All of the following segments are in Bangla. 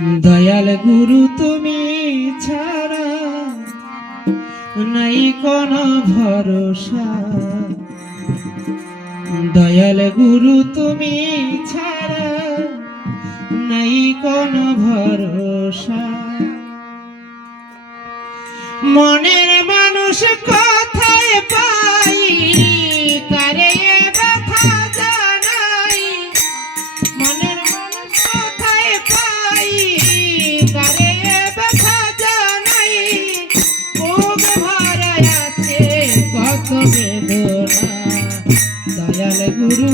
দয়াল গুরু তুমি ছাড়া নাই কোনো ভরসা। দয়াল গুরু তুমি ছাড়া নাই কোনো ভরসা। মনের মানুষ কোথায় পাই, কারে ব্যথা জানাই। মনের মানুষ কোথায় পাই, কারে ব্যথা জানাই। বুক ভরা আছে কত বেদনা। দয়াল গুরু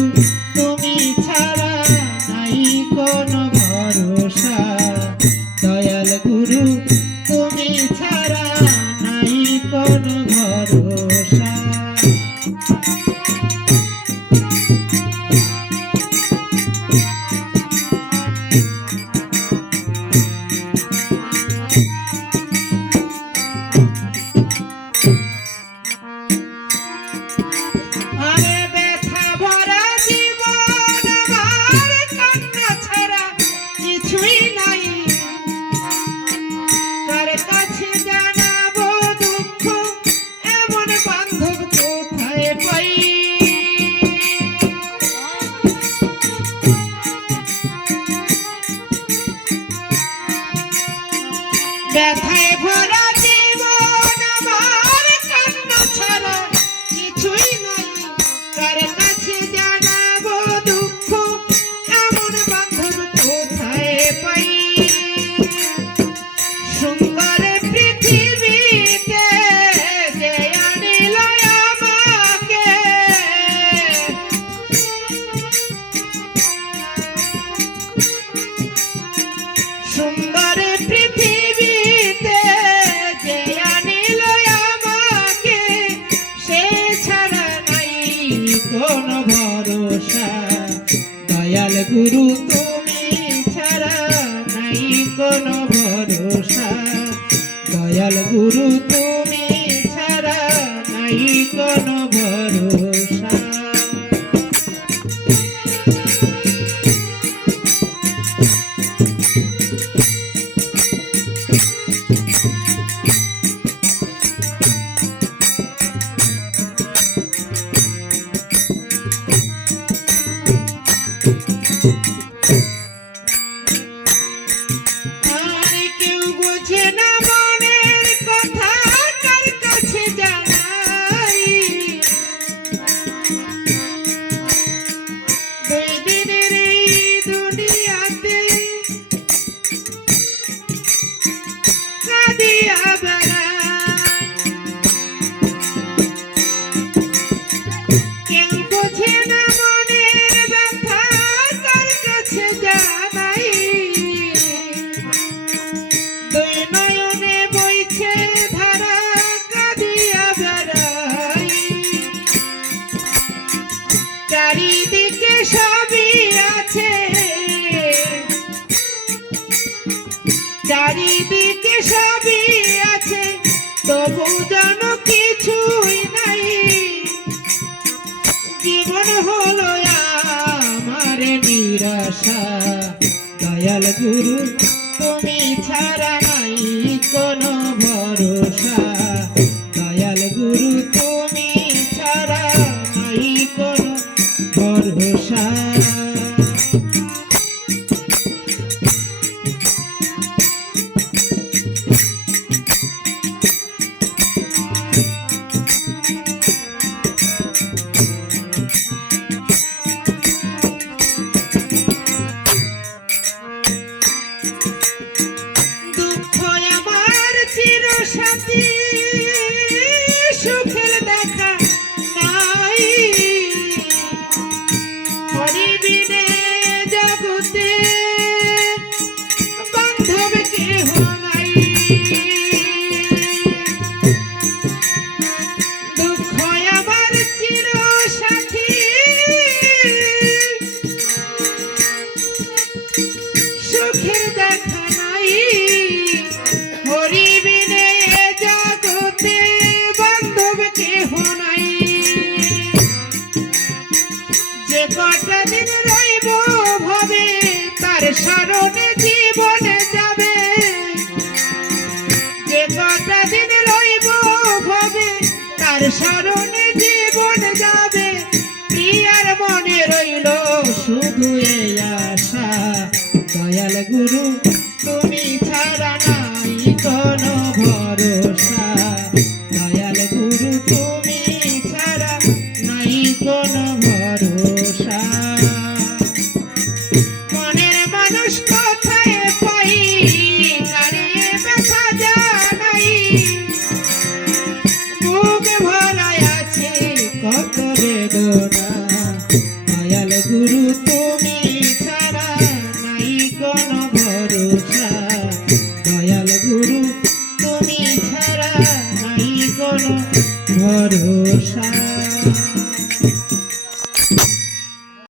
তুমি ছাড়া নাই কোনো ভরসা। দয়াল গুরু তুমি ছাড়া নাই কোনো ভরসা। আরে ব্যথা ভরা জীবন আমার, কান্না ছাড়া কিছুই নাই। কার কাছে জানাবো দুঃখ, এমন বান্ধব কোথায় পাই। ব্যথায় ভরা জীবন আমার, কান্না ছাড়া কিছুই নাই। কার কাছে জানাবো দুঃখ, এমন বান্ধব কোথায় পাই। সুন্দর পৃথিবীতে যে আনিল আমাকে, সুন্দর পৃথিবীতে যে আনিল আমাকে, সে ছাড়া নাই কোনো ভরসা। দয়াল গুরু তুমি ছাড়া নাই কোনো ভরসা। দয়াল গুরু তুমি ছাড়া নাই কোনো ভরসা। আর কেউ বোঝে না মনের কথা, কার কাছে জানাই। দুই দিনের এই দুনিয়াতে কাঁদিয়া বেড়াই। কেউ বোঝে না মনের ব্যথা, কার কাছে জানাই। দুই নয়নে বইছে ধারা, কাঁদিয়া বেড়াই। চারিদিকে সবই আছে, চারিদিকে সবই আছে, তবু যেন কিছুই নাই। জীবন হলো আমার নিরাশা। দয়াল গুরু তুমি ছাড়া নাই কোনো ভরসা। দয়াল গুরু তুমি ছাড়া নাই কোনো ভরসা। দুঃখ আমার চিরসাথী, সুখের দেখা নাই। হরিবিনে জগতে বান্ধব কেহ নাই। দুঃখ আমার চিরসাথী, সুখের দেখা দয়াল গুরু তুমি ছাড়া নাই কোনো ভরসা, দয়াল গুরু তুমি ছাড়া নাই কোনো ভরসা। মনের মানুষ কোথায় পাই, কারিয়ে ব্যথা জানাই, বুক ভরায় আছে কত বেদনা, দয়াল গুরু তুমি ছাড়া নাই কোনো ভরসা, দয়াল গুরু তুমি ছাড়া নাই কোনো ভরসা।